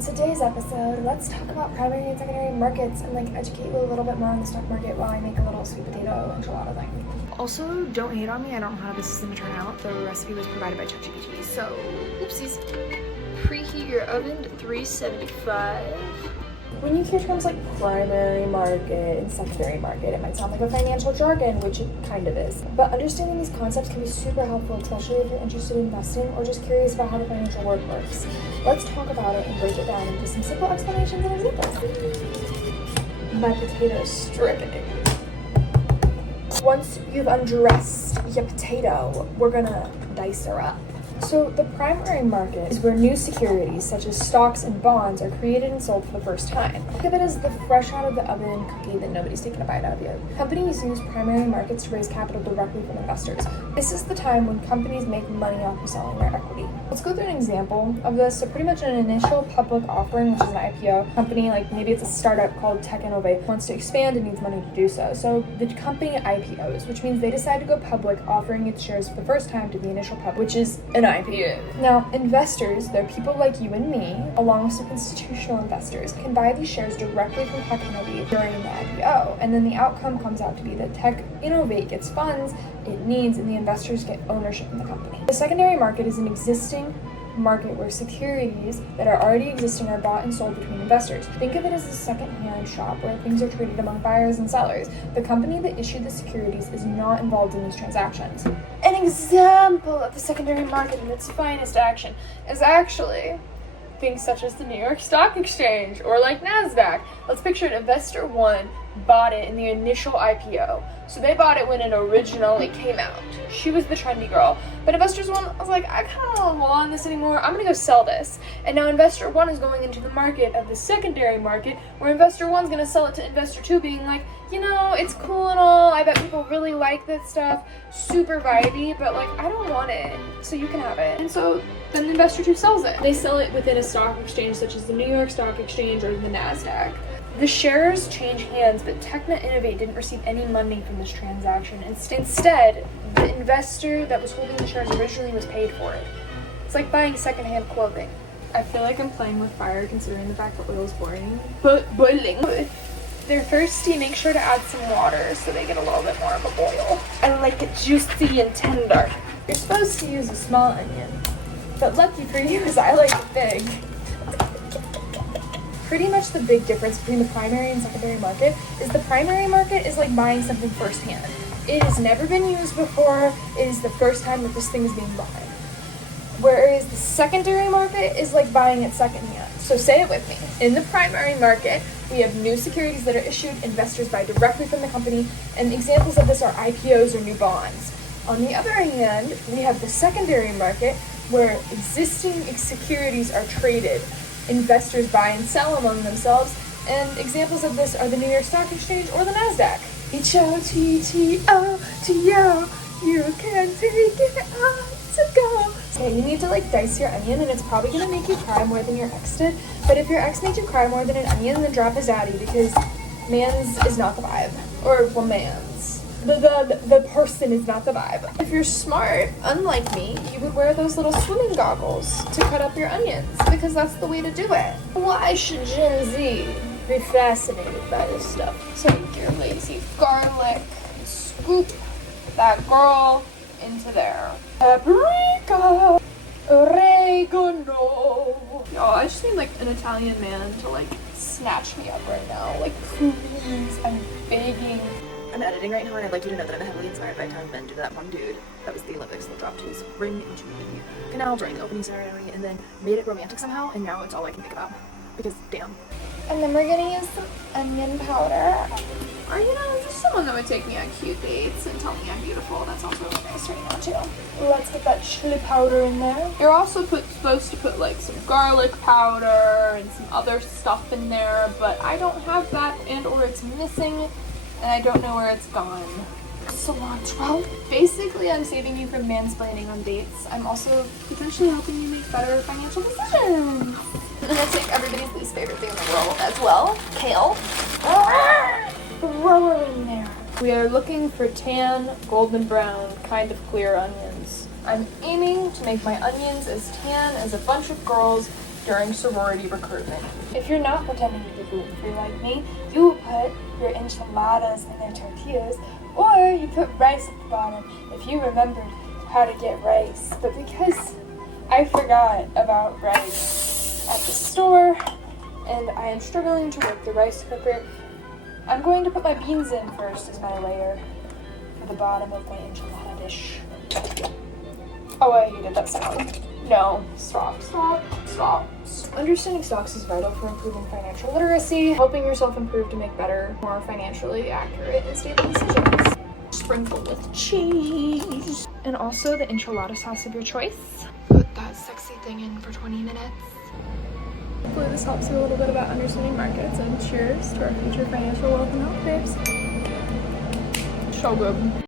On today's episode, let's talk about primary and secondary markets and educate you a little bit more on the stock market while I make a little sweet potato enchilada thing. Also, don't hate on me, I don't know how this is going to turn out. The recipe was provided by ChatGPT, so oopsies. Preheat your oven to 375. When you hear terms like primary market and secondary market, it might sound like a financial jargon, which it kind of is. But understanding these concepts can be super helpful, especially if you're interested in investing or just curious about how the financial world works. Let's talk about it and break it down into some simple explanations and examples. My potato's dripping. Once you've undressed your potato, we're gonna dice her up. So the primary market is where new securities such as stocks and bonds are created and sold for the first time. Think of it as the fresh out of the oven cookie that nobody's taken a bite out of yet. Companies use primary markets to raise capital directly from investors. This is the time when companies make money off of selling their equity. Let's go through an example of this. So pretty much an initial public offering, which is an IPO. Company, maybe it's a startup called Tech Innovate, wants to expand and needs money to do so. So the company IPOs, which means they decide to go public, offering its shares for the first time to the initial public, which is an IPO. Now, investors, they're people like you and me, along with some institutional investors, can buy these shares directly from Tech Innovate during the IPO, and then the outcome comes out to be that Tech Innovate gets funds it needs, and the investors get ownership in the company. The secondary market is an existing market where securities that are already existing are bought and sold between investors. Think of it as a second-hand shop where things are traded among buyers and sellers. The company that issued the securities is not involved in these transactions. An example of the secondary market in its finest action is actually things such as the New York Stock Exchange or NASDAQ. Let's picture it. Investor 1 bought it in the initial IPO. So they bought it when it originally came out. She was the trendy girl. But Investor 1 was like, I kind of don't want this anymore. I'm going to go sell this. And now Investor 1 is going into the market of the secondary market where Investor 1 is going to sell it to Investor 2 being like, it's cool and all. I bet people really like this stuff. Super vibey, but I don't want it. So you can have it. And so then Investor 2 sells it. They sell it within a stock exchange such as the New York Stock Exchange or the NASDAQ. The shares change hands, but Techna Innovate didn't receive any money from this transaction. Instead, the investor that was holding the shares originally was paid for it. It's like buying secondhand clothing. I feel like I'm playing with fire considering the fact that oil is boiling. But boiling. If they're thirsty, make sure to add some water so they get a little bit more of a boil. I like it juicy and tender. You're supposed to use a small onion, but lucky for you is I like it big. Pretty much the big difference between the primary and secondary market is the primary market is like buying something firsthand. It has never been used before. It is the first time that this thing is being bought. Whereas the secondary market is like buying it secondhand. So say it with me. In the primary market, we have new securities that are issued, investors buy directly from the company, and examples of this are IPOs or new bonds. On the other hand, we have the secondary market where existing securities are traded. Investors buy and sell among themselves, and examples of this are the New York Stock Exchange or the NASDAQ. H-O-T-T-O-T-O, you can take it on to go. Okay, you need to dice your onion, and it's probably going to make you cry more than your ex did, but if your ex made you cry more than an onion, then drop his daddy, because man's is not the vibe. Or, well, man's. The person is not the vibe. If you're smart, unlike me, you would wear those little swimming goggles to cut up your onions, because that's the way to do it. Why should Gen Z be fascinated by this stuff? Take your lazy garlic and scoop that girl into there. Paprika, oregano. Y'all, I just need an Italian man to snatch me up right now. Please, I'm begging. I'm editing right now, and I'd like you to know that I'm heavily inspired by Italian men due to that one dude that was the Olympics that dropped his ring into the canal during the opening ceremony and then made it romantic somehow, and now it's all I can think about. Because, damn. And then we're gonna use some onion powder. Or, just someone that would take me on cute dates and tell me I'm beautiful. That sounds really nice right now, too. Let's get that chili powder in there. You're also supposed to put, some garlic powder and some other stuff in there, but I don't have that or it's missing. And I don't know where it's gone. Cilantro. Basically, I'm saving you from mansplaining on dates. I'm also potentially helping you make better financial decisions. I'm gonna take everybody's least favorite thing in the world as well. Kale. Throw her in there. We are looking for tan, golden brown, kind of clear onions. I'm aiming to make my onions as tan as a bunch of girls during sorority recruitment. If you're not pretending to be gluten-free like me, you put your enchiladas in their tortillas, or you put rice at the bottom if you remembered how to get rice. But because I forgot about rice at the store and I am struggling to work the rice cooker, I'm going to put my beans in first as my layer for the bottom of my enchilada dish. Oh, I hated that sound. No, stop. Understanding stocks is vital for improving financial literacy, helping yourself improve to make better, more financially accurate and stable decisions. Sprinkle with cheese. And also the enchilada sauce of your choice. Put that sexy thing in for 20 minutes. Hopefully this helps you a little bit about understanding markets, and cheers to our future financial wealth and health babes. So good.